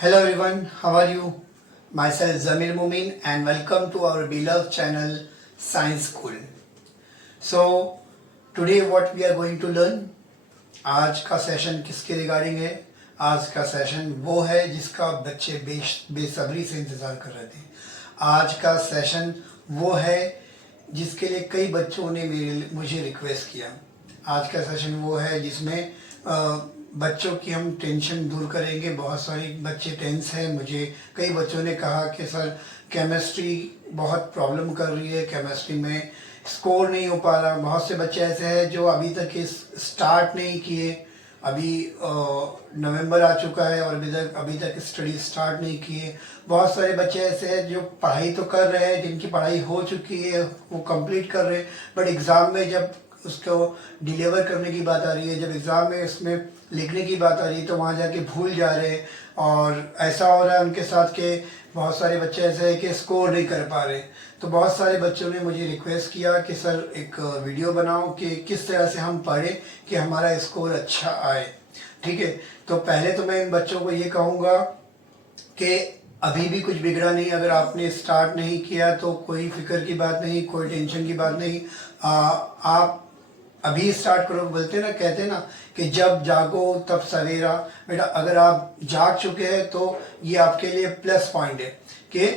Hello everyone, how are you? Myself Zamir Mumin and welcome to our beloved channel Science School. So today what we are going to learn, आज का session किसके regarding है? आज का session वो है जिसका बच्चे बेसब्री से इंतज़ार कर रहे थे। आज का सेशन वो है जिसके लिए कई बच्चों ने मुझे रिक्वेस्ट किया। आज का सेशन वो है जिसमें बच्चों की हम टेंशन दूर करेंगे। बहुत सारे बच्चे टेंस हैं। मुझे कई बच्चों ने कहा कि सर केमिस्ट्री बहुत प्रॉब्लम कर रही है, केमिस्ट्री में स्कोर नहीं हो पा रहा। बहुत से बच्चे ऐसे हैं जो अभी तक स्टार्ट नहीं किए। अभी नवंबर आ चुका है और अभी तक स्टडी स्टार्ट नहीं किए। बहुत सारे बच्चे ऐसे हैं जो पढ़ाई तो कर रहे हैं, जिनकी पढ़ाई हो चुकी है, वो कंप्लीट कर रहे हैं, बट एग्ज़ाम में जब उसको डिलीवर करने की बात आ रही है, जब एग्ज़ाम में उसमें लिखने की बात आ रही है तो वहाँ जाके भूल जा रहे हैं। और ऐसा हो रहा है उनके साथ कि बहुत सारे बच्चे ऐसे हैं कि स्कोर नहीं कर पा रहे। तो बहुत सारे बच्चों ने मुझे रिक्वेस्ट किया कि सर एक वीडियो बनाओ कि किस तरह से हम पढ़ें कि हमारा स्कोर अच्छा आए। ठीक है, तो पहले तो मैं इन बच्चों को ये कहूँगा कि अभी भी कुछ बिगड़ा नहीं। अगर आपने स्टार्ट नहीं किया तो कोई फिक्र की बात नहीं, कोई टेंशन की बात नहीं। आप अभी स्टार्ट करो। बोलते ना, कहते ना कि जब जागो तब सवेरा। बेटा अगर आप जाग चुके हैं तो ये आपके लिए प्लस पॉइंट है कि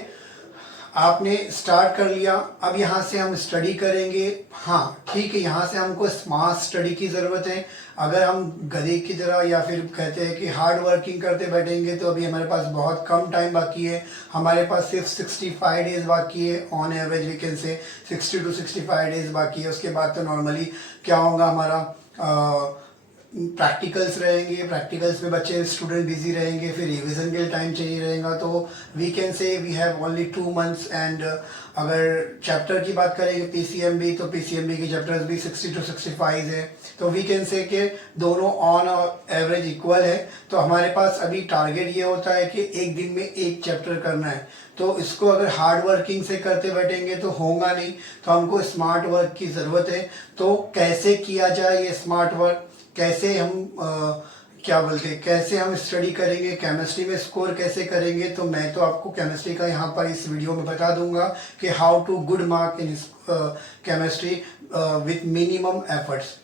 आपने स्टार्ट कर लिया। अब यहाँ से हम स्टडी करेंगे। हाँ ठीक है, यहाँ से हमको स्मार्ट स्टडी की ज़रूरत है। अगर हम गधे की तरह या फिर कहते हैं कि हार्ड वर्किंग करते बैठेंगे तो अभी हमारे पास बहुत कम टाइम बाकी है। हमारे पास सिर्फ 65 डेज़ बाकी है। ऑन एवरेज वी कैन से 60 to 65 डेज़ बाकी है। उसके बाद तो नॉर्मली क्या होगा, हमारा प्रैक्टिकल्स रहेंगे। प्रैक्टिकल्स में बच्चे स्टूडेंट बिजी रहेंगे, फिर रिवीजन के लिए टाइम चाहिए रहेगा। तो we can say we have only 2 months। And अगर चैप्टर की बात करेंगे पीसीएमबी, तो पीसीएमबी के चैप्टर्स भी 60 to 65 है। तो वी कैन से कि दोनों ऑन और एवरेज इक्वल है। तो हमारे पास अभी टारगेट ये होता है कि एक दिन में एक चैप्टर करना है। तो इसको अगर हार्ड वर्किंग से करते बैठेंगे तो होगा नहीं। तो हमको स्मार्ट वर्क की ज़रूरत है। तो कैसे किया जाए ये स्मार्ट वर्क, कैसे हम क्या बोलते हैं, कैसे हम स्टडी करेंगे, केमिस्ट्री में स्कोर कैसे करेंगे, तो मैं तो आपको केमिस्ट्री का यहाँ पर इस वीडियो में बता दूंगा कि how to good mark in chemistry with minimum efforts.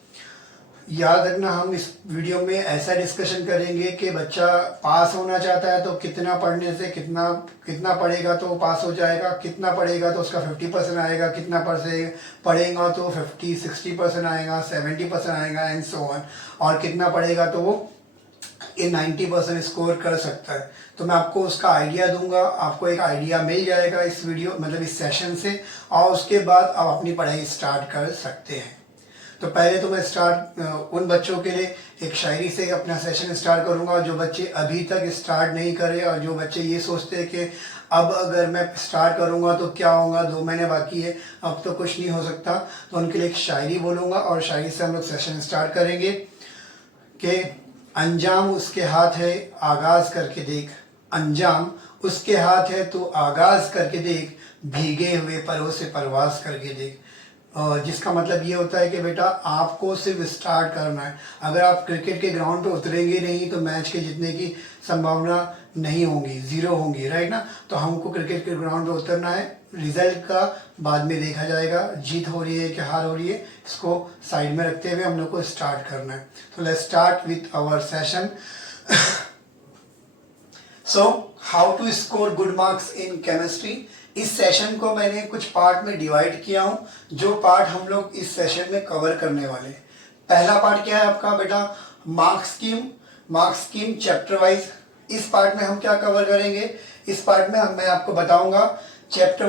याद रखना, हम इस वीडियो में ऐसा डिस्कशन करेंगे कि बच्चा पास होना चाहता है तो कितना पढ़ने से कितना पढ़ेगा तो वो पास हो जाएगा, कितना पढ़ेगा तो उसका 50% आएगा, कितना पढ़ेगा तो 50-60% आएगा, 70% आएगा एंड सो ऑन, और कितना पढ़ेगा तो वो ये 90% स्कोर कर सकता है। तो मैं आपको उसका आइडिया दूंगा। आपको एक आइडिया मिल जाएगा इस वीडियो मतलब इस सेशन से, और उसके बाद आप अपनी पढ़ाई स्टार्ट कर सकते हैं। तो पहले तो मैं उन बच्चों के लिए एक शायरी से अपना सेशन स्टार्ट करूंगा जो बच्चे अभी तक स्टार्ट नहीं करे और जो बच्चे ये सोचते हैं कि अब अगर मैं स्टार्ट करूंगा तो क्या होगा, 2 महीने बाकी है, अब तो कुछ नहीं हो सकता। तो उनके लिए एक शायरी बोलूँगा और शायरी से हम लोग सेशन स्टार्ट करेंगे कि अंजाम उसके हाथ है आगाज़ करके देख, अंजाम उसके हाथ है तो आगाज़ करके देख, भीगे हुए परों से परवाज करके देख। जिसका मतलब ये होता है कि बेटा आपको सिर्फ स्टार्ट करना है। अगर आप क्रिकेट के ग्राउंड पे उतरेंगे नहीं तो मैच के जीतने की संभावना नहीं होंगी, ज़ीरो होंगी, राइट ना। तो हमको क्रिकेट के ग्राउंड पे उतरना है। रिजल्ट का बाद में देखा जाएगा, जीत हो रही है कि हार हो रही है, इसको साइड में रखते हुए हम लोग को स्टार्ट करना है। तो let's start with our session. So how to score good marks in chemistry. इस सेशन को मैंने कुछ पार्ट में डिवाइड किया हूँ, जो पार्ट हम लोग इस सेशन में कवर करने वाले। पहला पार्ट क्या है आपका बेटा, मार्क्स स्कीम चैप्टर वाइज। इस पार्ट में हम क्या कवर करेंगे, इस पार्ट में मैं आपको बताऊंगा चैप्टर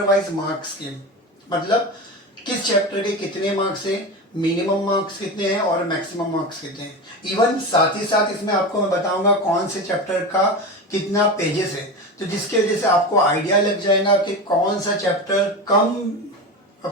वाइज मार्क्स स्कीम, मतलब किस चैप्टर के कितने मार्क्स हैं, मिनिमम मार्क्स कितने हैं और मैक्सिमम मार्क्स कितने हैं। इवन साथ ही साथ इसमें आपको मैं बताऊंगा कौन से चैप्टर का कितना पेजेस है, तो जिसके वजह से आपको आइडिया लग जाएगा कि कौन सा चैप्टर कम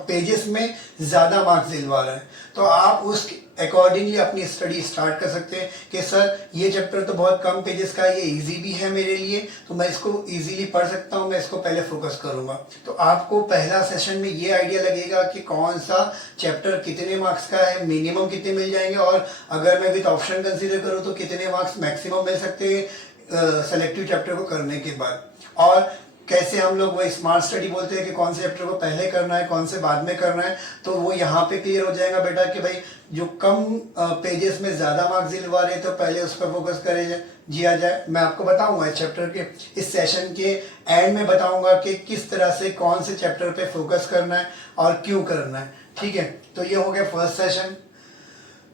पेजेस में ज़्यादा मार्क्स दिलवा रहा है। तो आप उस अकॉर्डिंगली अपनी स्टडी स्टार्ट कर सकते हैं कि सर ये चैप्टर तो बहुत कम पेजेस का है, ये इजी भी है मेरे लिए, तो मैं इसको इजीली पढ़ सकता हूँ, मैं इसको पहले फोकस करूँगा। तो आपको पहला सेशन में ये आइडिया लगेगा कि कौन सा चैप्टर कितने मार्क्स का है, मिनिमम कितने मिल जाएंगे, और अगर मैं विद ऑप्शन कंसीडर करूँ तो कितने मार्क्स मैक्सिमम मिल सकते हैं सेलेक्टिव चैप्टर को करने के बाद। और कैसे हम लोग वही स्मार्ट स्टडी बोलते हैं कि कौन से चैप्टर को पहले करना है, कौन से बाद में करना है, तो वो यहाँ पे क्लियर हो जाएगा बेटा कि भाई जो कम पेजेस में ज़्यादा मार्क्स दिलवा रहे तो पहले उस पर फोकस किया जाए। मैं आपको बताऊंगा इस चैप्टर के इस सेशन के एंड में बताऊंगा कि किस तरह से कौन से चैप्टर पे फोकस करना है और क्यों करना है। ठीक है, तो ये हो गया first session,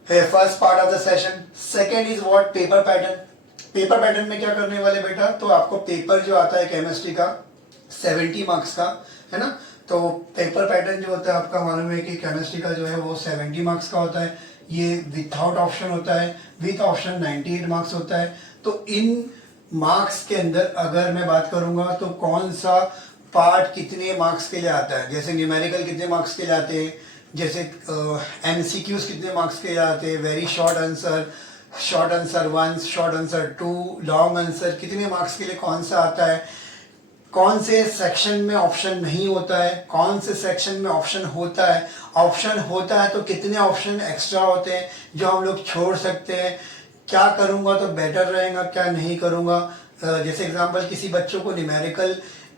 first part of the session. Second is what, paper pattern. Paper pattern में क्या करने वाले बेटा, तो आपको पेपर जो आता है केमिस्ट्री का 70 मार्क्स का है ना, तो पेपर पैटर्न जो होता है आपका मालूम है कि केमिस्ट्री का जो है वो 70 मार्क्स का होता है। ये विदाउट ऑप्शन होता है, विथ ऑप्शन 98 मार्क्स होता है। तो इन मार्क्स के अंदर अगर मैं बात करूंगा तो कौन सा पार्ट कितने मार्क्स के लिए आता है, जैसे न्यूमेरिकल कितने मार्क्स के लिए आते हैं, जैसे एमसीक्यूज कितने मार्क्स के लिए आते हैं, very short answer 1, short answer 2, long answer कितने मार्क्स के लिए कौन सा आता है, कौन से सेक्शन में ऑप्शन नहीं होता है, कौन से सेक्शन में ऑप्शन होता है, ऑप्शन होता है तो कितने ऑप्शन एक्स्ट्रा होते हैं जो हम लोग छोड़ सकते हैं, क्या करूंगा तो बेटर रहेगा, क्या नहीं करूंगा। जैसे एग्जांपल किसी बच्चों को न्यूमेरिकल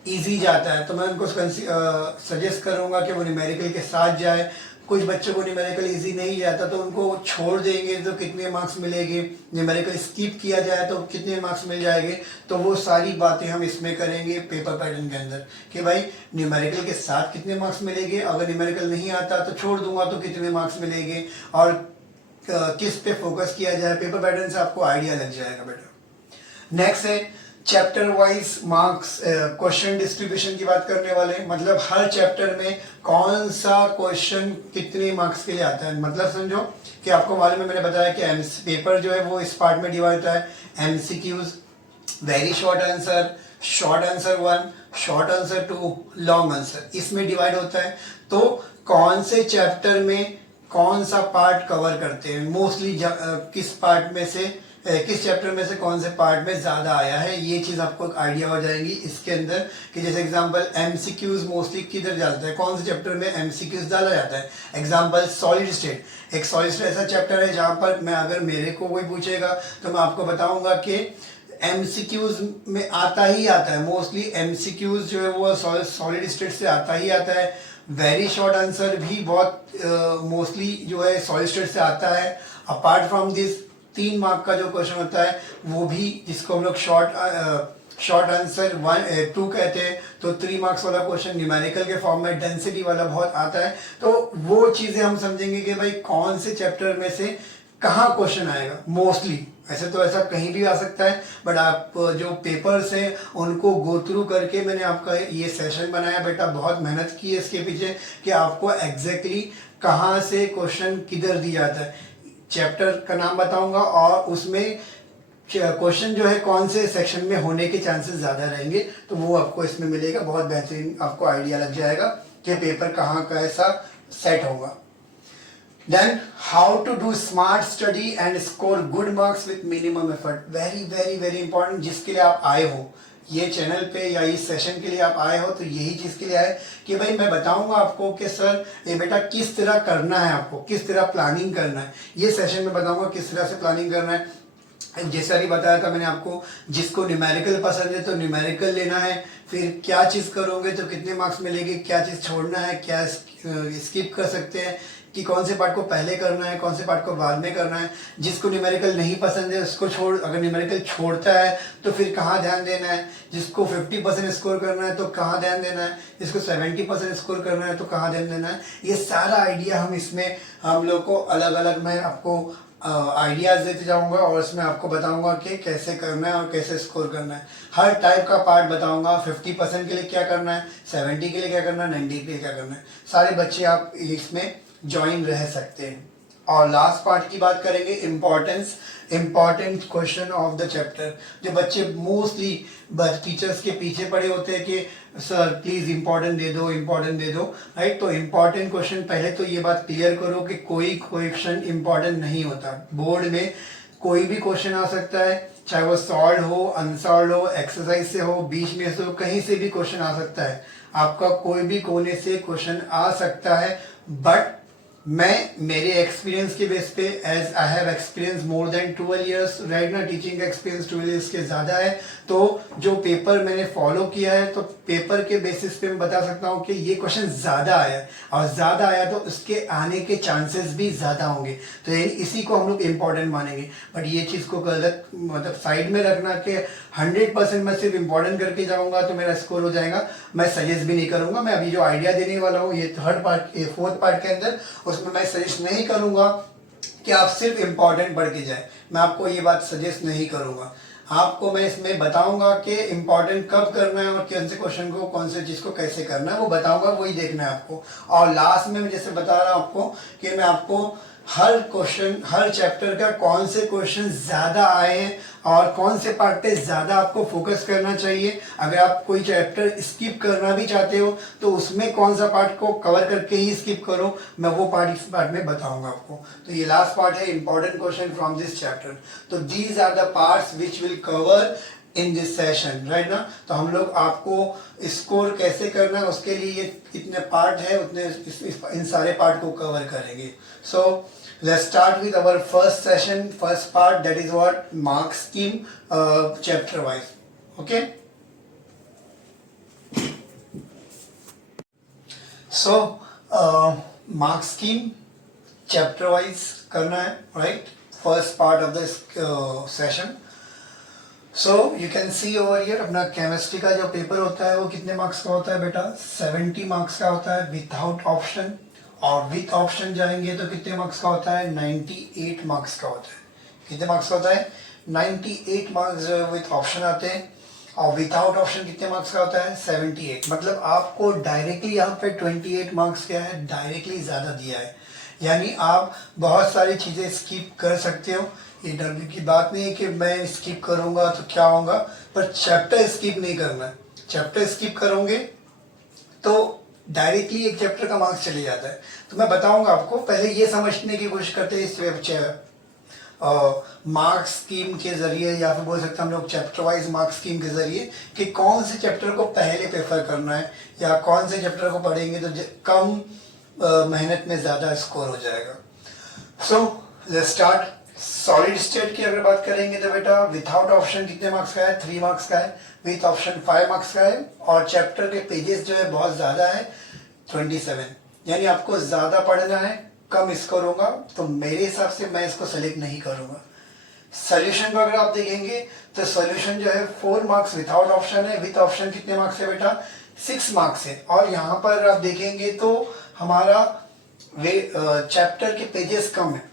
इजी जाता है तो मैं उनको सजेस्ट करूंगा कि वो न्यूमेरिकल के साथ जाए। कुछ बच्चों को न्यूमेरिकल इजी नहीं जाता तो उनको छोड़ देंगे तो कितने मार्क्स मिलेंगे, न्यूमेरिकल स्किप किया जाए तो कितने मार्क्स मिल जाएंगे। तो वो सारी बातें हम इसमें करेंगे पेपर पैटर्न के अंदर कि भाई न्यूमेरिकल के साथ कितने मार्क्स मिलेंगे, अगर न्यूमेरिकल नहीं आता तो छोड़ दूंगा तो कितने मार्क्स मिलेंगे, और किस पे फोकस किया जाए। पेपर पैटर्न से आपको आइडिया लग जाएगा बेटा। नेक्स्ट है chapter wise marks question distribution की बात करने वाले हैं, मतलब हर चैप्टर में कौन सा क्वेश्चन कितने मार्क्स के लिए आता है। मतलब समझो कि आपको मालूम है, मैंने बताया कि पेपर जो है वो इस पार्ट में डिवाइड होता है, MCQs, very short answer 1, short answer 2, long answer, इसमें डिवाइड होता है। तो कौन से चैप्टर में कौन सा पार्ट कवर करते हैं, मोस्टली किस पार्ट में से किस चैप्टर में से कौन से पार्ट में ज्यादा आया है, ये चीज आपको आइडिया हो जाएगी इसके अंदर। कि जैसे एग्जांपल एमसीक्यूज मोस्टली किधर जाता है, कौन से चैप्टर में एमसीक्यूज डाला जाता है। एग्जांपल सॉलिड स्टेट, एक सॉलिड स्टेट ऐसा चैप्टर है जहां पर मैं अगर मेरे को कोई पूछेगा तो मैं आपको बताऊंगा कि एमसीक्यूज में आता ही आता है, मोस्टली एमसीक्यूज जो है वो सॉलिड स्टेट से आता ही आता है। वेरी शॉर्ट आंसर भी बहुत मोस्टली जो है सॉलिड स्टेट से आता है। अपार्ट फ्रॉम दिस 3 मार्क का जो क्वेश्चन होता है वो भी, जिसको हम लोग शॉर्ट आंसर 2 कहते हैं, तो 3 मार्क्स वाला क्वेश्चन न्यूमेरिकल के फॉर्म में डेंसिटी वाला बहुत आता है। तो वो चीजें हम समझेंगे कि भाई कौन से चैप्टर में से कहाँ क्वेश्चन आएगा मोस्टली। ऐसे तो ऐसा कहीं भी आ सकता है, बट आप जो पेपर्स हैं उनको गो थ्रू करके मैंने आपका ये सेशन बनाया बेटा, बहुत मेहनत की है इसके पीछे कि आपको एग्जैक्टली कहाँ से क्वेश्चन किधर दिया जाता है। चैप्टर का नाम बताऊंगा और उसमें क्वेश्चन जो है कौन से सेक्शन में होने के चांसेस ज्यादा रहेंगे, तो वो आपको इसमें मिलेगा। बहुत बेहतरीन आपको आइडिया लग जाएगा कि पेपर कहाँ का ऐसा सेट होगा। Then how to do smart study and score good marks with minimum effort. Very very very important। जिसके लिए आप आए हो ये चैनल पे या इस सेशन के लिए आप आए हो तो यही चीज के लिए आए कि भाई मैं बताऊंगा आपको कि सर ये बेटा किस तरह करना है, आपको किस तरह प्लानिंग करना है। ये सेशन में बताऊंगा किस तरह से प्लानिंग करना है। जैसा भी बताया था मैंने आपको, जिसको न्यूमेरिकल पसंद है तो न्यूमेरिकल लेना है, फिर क्या चीज़ करोगे तो कितने मार्क्स मिलेंगे, क्या चीज़ छोड़ना है, क्या स्किप कर सकते हैं, कि कौन से पार्ट को पहले करना है, कौन से पार्ट को बाद में करना है। जिसको न्यूमेरिकल नहीं पसंद है उसको छोड़, अगर न्यूमेरिकल छोड़ता है तो फिर कहाँ ध्यान देना है। जिसको 50% स्कोर करना है तो कहाँ ध्यान देना है, जिसको 70% स्कोर करना है तो कहाँ ध्यान देना है। ये सारा आइडिया हम इसमें हम लोग को अलग अलग मैं आपको आइडियाज देते जाऊंगा और इसमें आपको बताऊंगा कि कैसे करना है और कैसे स्कोर करना है। हर टाइप का पार्ट बताऊंगा, 50% के लिए क्या करना है, 70 के लिए क्या करना है, 90 के लिए क्या करना है। सारे बच्चे आप इसमें ज्वाइन रह सकते हैं। और लास्ट पार्ट की बात करेंगे, important question of the chapter. जो बच्चे मोस्टली टीचर्स के पीछे पड़े होते हैं कि सर प्लीज इम्पोर्टेंट दे दो, राइट। तो इम्पोर्टेंट क्वेश्चन, पहले तो ये बात क्लियर करो कि कोई क्वेश्चन इम्पोर्टेंट नहीं होता। बोर्ड में कोई भी क्वेश्चन आ सकता है, चाहे वो सॉल्व हो, अनसॉल्व हो, एक्सरसाइज से हो, बीच में से हो, कहीं से भी क्वेश्चन आ सकता है। आपका कोई भी कोने से क्वेश्चन आ सकता है, बट मैं मेरे एक्सपीरियंस के बेस पे as I have experience more than 12 years right ना, टीचिंग एक्सपीरियंस 12 इयर्स के ज़्यादा है, तो जो पेपर मैंने फॉलो किया है तो पेपर के बेसिस पे मैं बता सकता हूँ कि ये क्वेश्चन ज़्यादा आया है, और ज़्यादा आया तो उसके आने के चांसेस भी ज़्यादा होंगे, तो इसी को हम लोग इम्पॉर्टेंट मानेंगे। बट ये चीज़ को गलत मतलब साइड में रखना कि 100% मैं सिर्फ इम्पॉर्टेंट करके जाऊँगा तो मेरा स्कोर हो जाएगा, मैं सजेस्ट भी नहीं करूँगा। मैं अभी जो आइडिया देने वाला हूँ ये फोर्थ पार्ट के अंदर, उसमें मैं सजेस्ट नहीं करूँगा कि आप सिर्फ इम्पॉर्टेंट पढ़ के जाए, मैं आपको ये बात सजेस्ट नहीं करूँगा। आपको मैं इसमें बताऊंगा कि इम्पॉर्टेंट कब करना है और कौन से क्वेश्चन को कौन से चीज़ को कैसे करना है वो बताऊंगा, वही देखना है आपको। और लास्ट में मैं जैसे बता रहा हूँ आपको कि मैं आपको हर क्वेश्चन हर चैप्टर का कौन से क्वेश्चन ज़्यादा आए हैं और कौन से पार्ट पे ज़्यादा आपको फोकस करना चाहिए। अगर आप कोई चैप्टर स्किप करना भी चाहते हो तो उसमें कौन सा पार्ट को कवर करके ही स्किप करो, मैं वो पार्ट इस पार्ट में बताऊंगा आपको। तो ये लास्ट पार्ट है important question from this chapter. तो these are the parts which will cover in this session right ना। तो हम लोग आपको स्कोर कैसे करना है उसके लिए ये इतने पार्ट है, उतने इन सारे पार्ट को कवर करेंगे। सो let's start with our first session, first part, that is what mark scheme chapter wise. Okay, so mark scheme chapter wise करना है right, first part of this session. So you can see over here अपना chemistry का जो paper होता है वो कितने marks का होता है बेटा, 70 मार्क्स का होता है विदाउट ऑप्शन, और विथ ऑप्शन जाएंगे तो कितने मार्क्स का होता है, 98 मार्क्स का होता है। कितने मार्क्स का होता है, 98 मार्क्स विथ ऑप्शन आते हैं, और विदाउट ऑप्शन कितने मार्क्स का होता है, 78। मतलब आपको डायरेक्टली यहाँ पे 28 मार्क्स क्या है, डायरेक्टली ज़्यादा दिया है, यानी आप बहुत सारी चीज़ें स्किप कर सकते हो। ये डरने की बात नहीं है कि मैं स्किप करूँगा तो क्या होगा, पर चैप्टर स्किप नहीं करना है। चैप्टर स्किप करोगे तो डायरेक्टली एक चैप्टर का मार्क्स चले जाता है। तो मैं बताऊंगा आपको, पहले ये समझने की कोशिश करते हैं इस मार्क्स स्कीम के जरिए, या फिर बोल सकते हैं हम लोग चैप्टर वाइज मार्क्स स्कीम के जरिए, कि कौन से चैप्टर को पहले प्रेफर करना है या कौन से चैप्टर को पढ़ेंगे तो कम मेहनत में ज़्यादा स्कोर हो जाएगा। So let's start. Solid state की अगर बात करेंगे तो बेटा विदाउट ऑप्शन कितने मार्क्स का है, 3 मार्क्स का है, विथ ऑप्शन 5 मार्क्स का है, और चैप्टर के पेजेस जो है बहुत ज़्यादा है 27, यानी आपको ज़्यादा पढ़ना है, कम स्कोर होगा, तो मेरे हिसाब से मैं इसको सेलेक्ट नहीं करूँगा। सोल्यूशन को अगर आप देखेंगे तो सोल्यूशन जो है 4 मार्क्स विदाउट ऑप्शन है, विथ ऑप्शन कितने मार्क्स है बेटा, 6 मार्क्स है, और यहाँ पर आप देखेंगे तो हमारा चैप्टर के पेजेस कम है,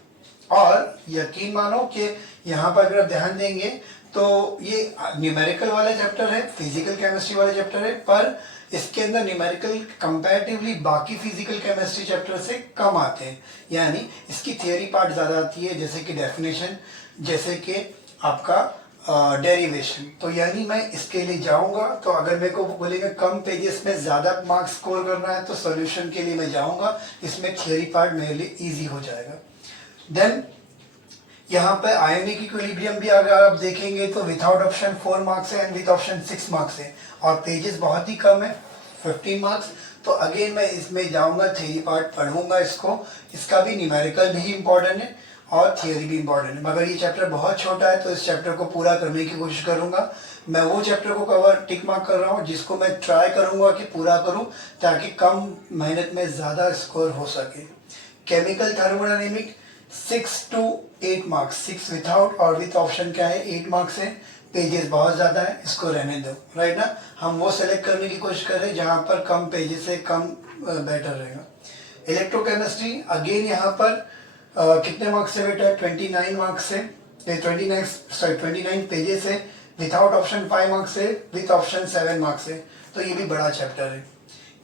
और यकीन मानो कि यहाँ पर अगर आप ध्यान देंगे तो ये न्यूमेरिकल वाला चैप्टर है, फिजिकल केमिस्ट्री वाला चैप्टर है, पर इसके अंदर न्यूमेरिकल कंपैरेटिवली बाकी फिजिकल केमिस्ट्री चैप्टर से कम आते हैं, यानी इसकी थियोरी पार्ट ज़्यादा आती है, जैसे कि डेफिनेशन, जैसे कि आपका डेरिवेशन। तो यानी मैं इसके लिए जाऊंगा, तो अगर मेरे को बोलेंगे कम पेजेस में ज़्यादा मार्क्स स्कोर करना है तो सोल्यूशन के लिए मैं जाऊंगा, इसमें थियोरी पार्ट मेरे लिए ईजी हो जाएगा। देन यहाँ पे आयोनिक इक्विलिब्रियम भी अगर आप देखेंगे तो विदाउट ऑप्शन 4 मार्क्स है एंड विद ऑप्शन 6 मार्क्स है, और पेजेस बहुत ही कम है 15 मार्क्स। तो अगेन मैं इसमें जाऊंगा, थ्योरी पार्ट पढ़ूंगा इसको, इसका भी न्यूमेरिकल भी इम्पोर्टेंट है और थियोरी भी इम्पोर्टेंट है, मगर ये चैप्टर बहुत छोटा है तो इस चैप्टर को पूरा करने की कोशिश करूंगा। मैं वो चैप्टर को कवर टिक मार्क कर रहा हूँ जिसको मैं ट्राई करूंगा कि पूरा करूँ, ताकि कम मेहनत में ज़्यादा स्कोर हो सके। Chemical thermodynamic 6 to 8 marks, 6 without और विथ ऑप्शन क्या है 8 मार्क्स है, पेजेस बहुत ज़्यादा है, इसको रहने दो राइट ना। हम वो सेलेक्ट करने की कोशिश कर रहे हैं जहाँ पर कम पेजेस है, कम बेटर रहेगा। इलेक्ट्रोकेमिस्ट्री अगेन यहाँ पर कितने मार्क्स है बेटा, 29 मार्क्स है, 29 पेजेस है, विदाउट ऑप्शन 5 मार्क्स है, विथ ऑप्शन 7 मार्क्स है, तो ये भी बड़ा चैप्टर है।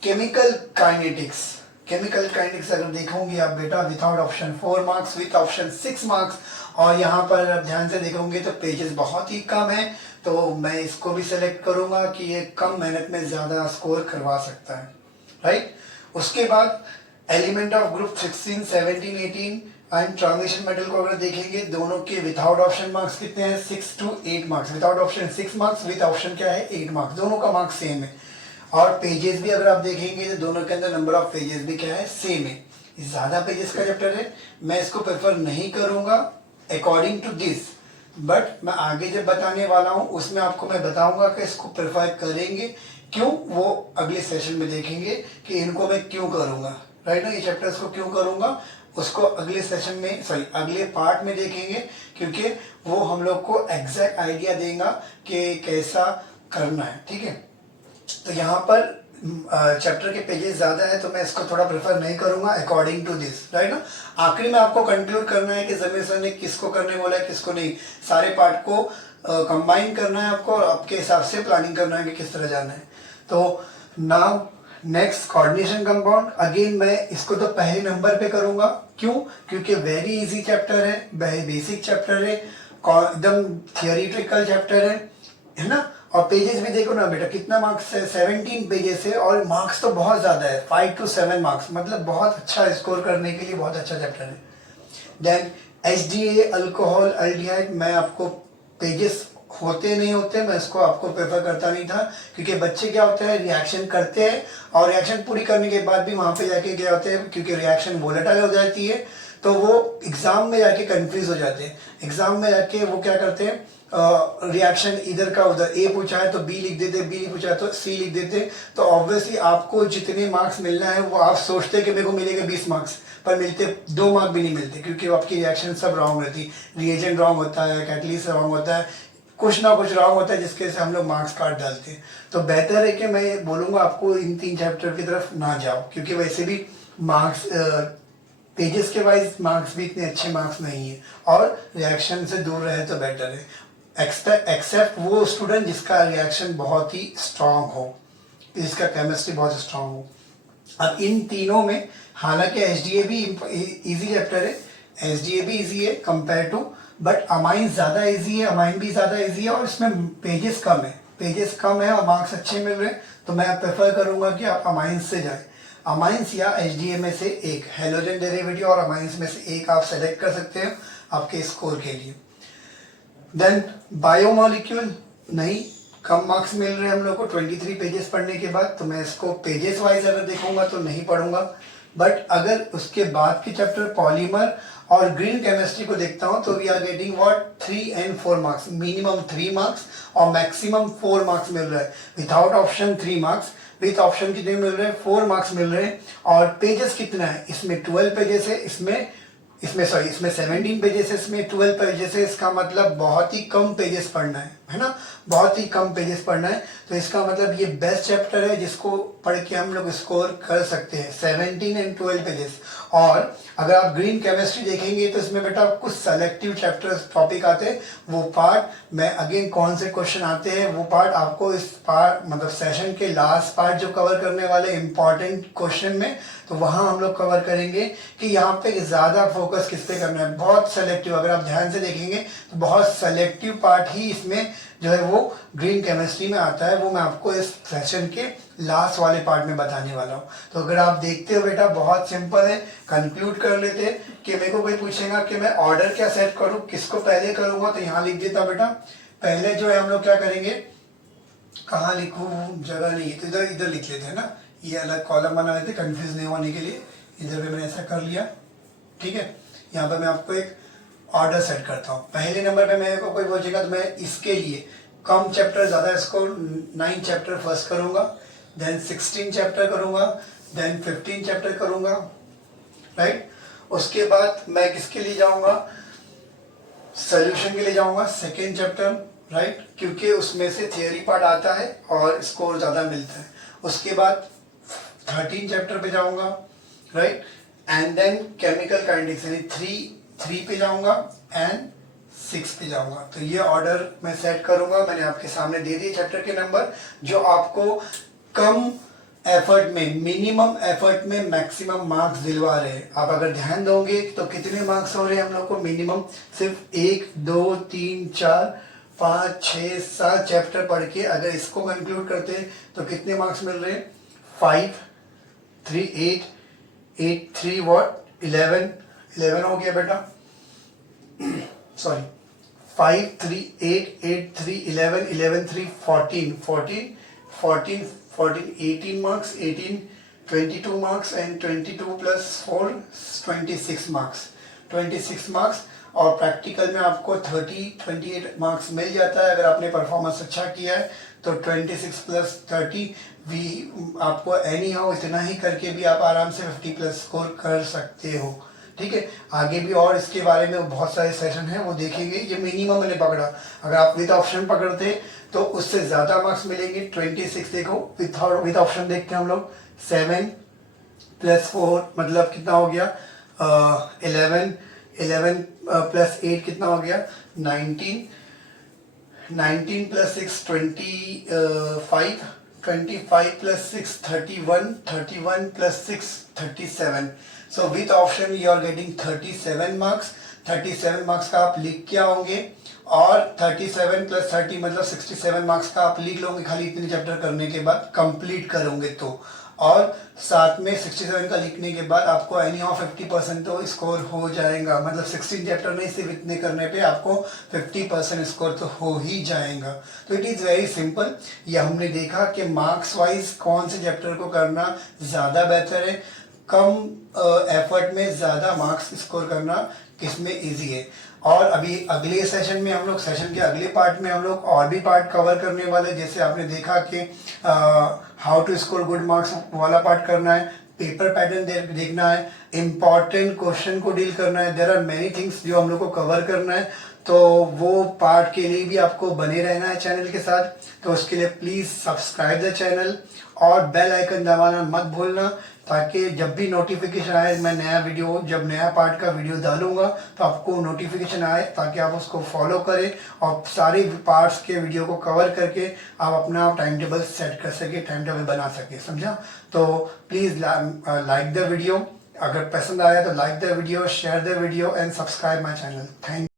केमिकल काइनेटिक्स, केमिकल काइनेटिक्स अगर देखोगे आप बेटा without option 4 marks, with option 6 marks, और यहाँ पर आप ध्यान से देखोगे तो पेजेस बहुत ही कम है, तो मैं इसको भी सेलेक्ट करूँगा कि ये कम मेहनत में ज़्यादा स्कोर करवा सकता है राइट। उसके बाद element of group 16, 17, 18 and transition metal को अगर देखेंगे, दोनों के विदाउट ऑप्शन मार्क्स कितने हैं, 6 to 8 marks, without option 6 marks, with option क्या है 8 मार्क्स, दोनों का मार्क्स सेम है। और पेजेस भी अगर आप देखेंगे तो दोनों के अंदर नंबर ऑफ पेजेस भी क्या है सेम है, ज़्यादा पेजेस का चैप्टर है, मैं इसको प्रेफर नहीं करूँगा अकॉर्डिंग टू दिस, बट मैं आगे जब बताने वाला हूँ उसमें आपको मैं बताऊंगा कि इसको प्रेफर करेंगे क्यों, वो अगले सेशन में देखेंगे कि इनको मैं क्यों करूँगा, राइट ना, ये चैप्टर्स को क्यों करूँगा उसको अगले सेशन में, सॉरी अगले पार्ट में देखेंगे, क्योंकि वो हम लोग को एग्जैक्ट आइडिया देगा कि कैसा करना है, ठीक है। तो यहाँ पर चैप्टर के पेजेस ज़्यादा है तो मैं इसको थोड़ा प्रेफर नहीं करूँगा अकॉर्डिंग टू दिस, राइट ना। आखिरी में आपको कंक्लूड करना है कि जमीर सर ने किसको करने बोला है, किसको नहीं, सारे पार्ट को कंबाइन करना है आपको और आपके हिसाब से प्लानिंग करना है कि किस तरह जाना है। तो now next coordination compound, again मैं इसको तो पहले नंबर पे करूँगा, क्यों, क्योंकि वेरी इजी चैप्टर है, बेसिक चैप्टर है, एकदम थियोरिटिकल चैप्टर है ना। और पेजेस भी देखो ना बेटा कितना मार्क्स है, 17 पेजेस है और मार्क्स तो बहुत ज़्यादा है, 5 to 7 मार्क्स, मतलब बहुत अच्छा स्कोर करने के लिए बहुत अच्छा चैप्टर है। देन HDA अल्कोहल अल्डिहाइड, मैं आपको पेजेस होते नहीं होते मैं इसको आपको प्रेफर करता नहीं था, क्योंकि बच्चे क्या होता है रिएक्शन करते हैं और रिएक्शन पूरी करने के बाद भी वहाँ पे जाके क्या होते हैं, क्योंकि रिएक्शन वोलेटाइल हो जाती है तो वो एग्ज़ाम में जाके कंफ्यूज हो जाते हैं। एग्ज़ाम में जाके वो क्या करते हैं, रिएक्शन इधर का उधर, ए पूछा है तो बी लिख देते, बी पूछा है तो सी लिख देते, तो ऑब्वियसली आपको जितने मार्क्स मिलना है वो आप सोचते कि मेरे को मिलेगा 20 मार्क्स, पर मिलते 2 मार्क भी नहीं मिलते, क्योंकि आपकी रिएक्शन सब रॉन्ग रहती, रिएजेंट रॉन्ग होता है, कैटलिस्ट रॉन्ग होता है, कुछ ना कुछ रॉन्ग होता है जिसके से हम लोग मार्क्स काट डालते हैं। तो बेहतर है कि मैं बोलूँगा आपको इन 3 चैप्टर की तरफ ना जाओ, क्योंकि वैसे भी मार्क्स पेजेस के वाइज मार्क्स भी इतने अच्छे मार्क्स नहीं है और रिएक्शन से दूर रहे तो बेटर है, एक्सेप्ट वो स्टूडेंट जिसका रिएक्शन बहुत ही स्ट्रांग हो, जिसका केमिस्ट्री बहुत स्ट्रांग हो। अब इन तीनों में हालांकि एचडीए भी इजी चैप्टर है, एचडीए भी इजी है कंपेयर टू, बट अमाइन ज़्यादा इजी है, अमाइन भी ज़्यादा इजी है और इसमें पेजेस कम है, पेजेस कम है और मार्क्स अच्छे मिल रहे हैं, तो मैं प्रेफर करूँगा कि आप अमाइंस से जाएं। अमाइंस या एचडीए में से एक, हेलोजन डेरिवेटिव और अमाइंस में से एक आप सेलेक्ट कर सकते हो आपके स्कोर के लिए। देन बायोमोलिक्यूल नहीं, कम मार्क्स मिल रहे हैं हम लोग को 23 पेजेस पढ़ने के बाद, तो मैं इसको पेजेस वाइज अगर देखूंगा तो नहीं पढ़ूंगा, बट अगर उसके बाद के चैप्टर पॉलीमर और ग्रीन केमिस्ट्री को देखता हूं तो we are getting what 3 and 4 marks, minimum 3 marks और मैक्सिमम 4 मार्क्स मिल रहा है, without option 3 marks, with option कितने मिल रहे हैं 4 मार्क्स मिल रहे हैं। और पेजेस कितना है, इसमें 12 पेजेस है, इसमें 17 पेजेस है, इसमें 12 पेजेस है, इसका मतलब बहुत ही कम पेजेस पढ़ना है ना, बहुत ही कम पेजेस पढ़ना है, तो इसका मतलब ये बेस्ट चैप्टर है जिसको पढ़ के हम लोग स्कोर कर सकते हैं, 17 and 12 पेजेस। और अगर आप ग्रीन केमिस्ट्री देखेंगे तो इसमें बेटा कुछ सेलेक्टिव चैप्टर्स टॉपिक आते हैं, वो पार्ट मैं अगेन कौन से क्वेश्चन आते हैं वो पार्ट आपको इस पार्ट मतलब सेशन के लास्ट पार्ट जो कवर करने वाले इंपॉर्टेंट क्वेश्चन में, तो वहाँ हम लोग कवर करेंगे कि यहाँ पे ज़्यादा फोकस किस पे करना है, बहुत सेलेक्टिव, अगर आप ध्यान से देखेंगे तो बहुत सेलेक्टिव पार्ट ही इसमें जो है वो ग्रीन केमिस्ट्री में आता है, वो मैं आपको इस सेशन के लास्ट वाले पार्ट में बताने वाला हूँ। तो अगर आप देखते हो बेटा बहुत सिंपल है, कंक्लूड कर लेते हैं कि मेरे को कोई पूछेगा कि मैं ऑर्डर क्या सेट करूँ, किसको पहले करूँगा, तो यहाँ लिख देता बेटा, पहले जो है हम लोग क्या करेंगे, कहाँ लिखूँ जगह नहीं है तो इधर इधर लिख लेते हैं ना, ये अलग कॉलम बना लेते कंफ्यूज नहीं होने के लिए, इधर पे मैंने ऐसा कर लिया, ठीक है। यहाँ पर मैं आपको एक ऑर्डर सेट करता हूँ, पहले नंबर पे मेरे को कोई पूछेगा तो मैं इसके लिए कम चैप्टर ज़्यादा, इसको 9 चैप्टर फर्स्ट करूँगा, देन 16 चैप्टर करूँगा, देन 15 चैप्टर करूँगा, राइट। उसके बाद मैं किसके लिए जाऊँगा, सोल्यूशन के लिए जाऊँगा, सेकेंड चैप्टर, राइट, क्योंकि उसमें से थियोरी पार्ट आता है और स्कोर ज़्यादा मिलता है। उसके बाद 13 चैप्टर पे जाऊँगा, right, and then chemical kinetics यानी 3 पे जाऊँगा एंड 6 पे जाऊँगा। तो ये ऑर्डर मैं सेट करूँगा, मैंने आपके सामने दे दिए चैप्टर के नंबर जो आपको कम एफर्ट में, मिनिमम एफर्ट में मैक्सिमम मार्क्स दिलवा रहे हैं। आप अगर ध्यान दोगे तो कितने मार्क्स हो रहे हैं हम लोग को, मिनिमम सिर्फ 1 2 3 4 5 6 7 चैप्टर पढ़ के अगर इसको कंक्लूड करते हैं तो कितने मार्क्स मिल रहे हैं, 5 3 8 3 व्हाट 11 हो गया बेटा, sorry 5 3 8 3 11 3 14 18 marks, 18 22 marks and 22 plus 4 26 marks 26 marks और प्रैक्टिकल में आपको 28 मार्क्स मिल जाता है अगर आपने परफॉर्मेंस अच्छा किया है तो 26 प्लस 30 भी आपको एनी हाउ इतना ही करके भी आप आराम से 50 प्लस स्कोर कर सकते हो। ठीक है, आगे भी और इसके बारे में बहुत सारे सेशन हैं वो देखेंगे। ये मिनिमम मैंने पकड़ा, अगर आप विद ऑप्शन पकड़ते तो उससे ज़्यादा मार्क्स मिलेंगे। 26 देखो विद ऑप्शन देखते हैं हम लोग। 7 प्लस 4 मतलब कितना हो गया 11 प्लस 8 कितना हो गया 19 plus 6 25 plus 6 31 plus 6 37। So with option you are getting 37 marks. 37 marks का आप लिख के आओगे और 37 प्लस 30 मतलब 67 मार्क्स का आप लिख लोगे खाली इतने चैप्टर करने के बाद कंप्लीट करोगे तो। और साथ में 67 का लिखने के बाद आपको एनी ऑफ 50% तो स्कोर हो जाएगा, मतलब 16 चैप्टर में सिर्फ इतने करने पे आपको 50% स्कोर तो हो ही जाएगा। तो इट इज़ वेरी सिंपल। ये हमने देखा कि मार्क्स वाइज कौन से चैप्टर को करना ज़्यादा बेहतर है, कम एफर्ट में ज़्यादा मार्क्स स्कोर करना किसमें ईजी है। और अभी अगले सेशन में हम लोग सेशन के अगले पार्ट में हम लोग और भी पार्ट कवर करने वाले, जैसे आपने देखा कि how to score good marks वाला पार्ट करना है, पेपर पैटर्न देखना है, इम्पॉर्टेंट क्वेश्चन को डील करना है। देयर आर मेनी थिंग्स जो हम लोग को कवर करना है, तो वो पार्ट के लिए भी आपको बने रहना है चैनल के साथ। तो उसके लिए प्लीज़ सब्सक्राइब द चैनल और बेल आइकन दबाना मत भूलना, ताकि जब भी नोटिफिकेशन आए, मैं नया वीडियो जब नया पार्ट का वीडियो डालूंगा तो आपको नोटिफिकेशन आए, ताकि आप उसको फॉलो करें और सारे पार्ट्स के वीडियो को कवर करके आप अपना टाइम टेबल सेट कर सके, टाइम टेबल बना सके। समझा? तो प्लीज़ लाइक द वीडियो, अगर पसंद आया तो like the video, share the video and subscribe my channel. Thank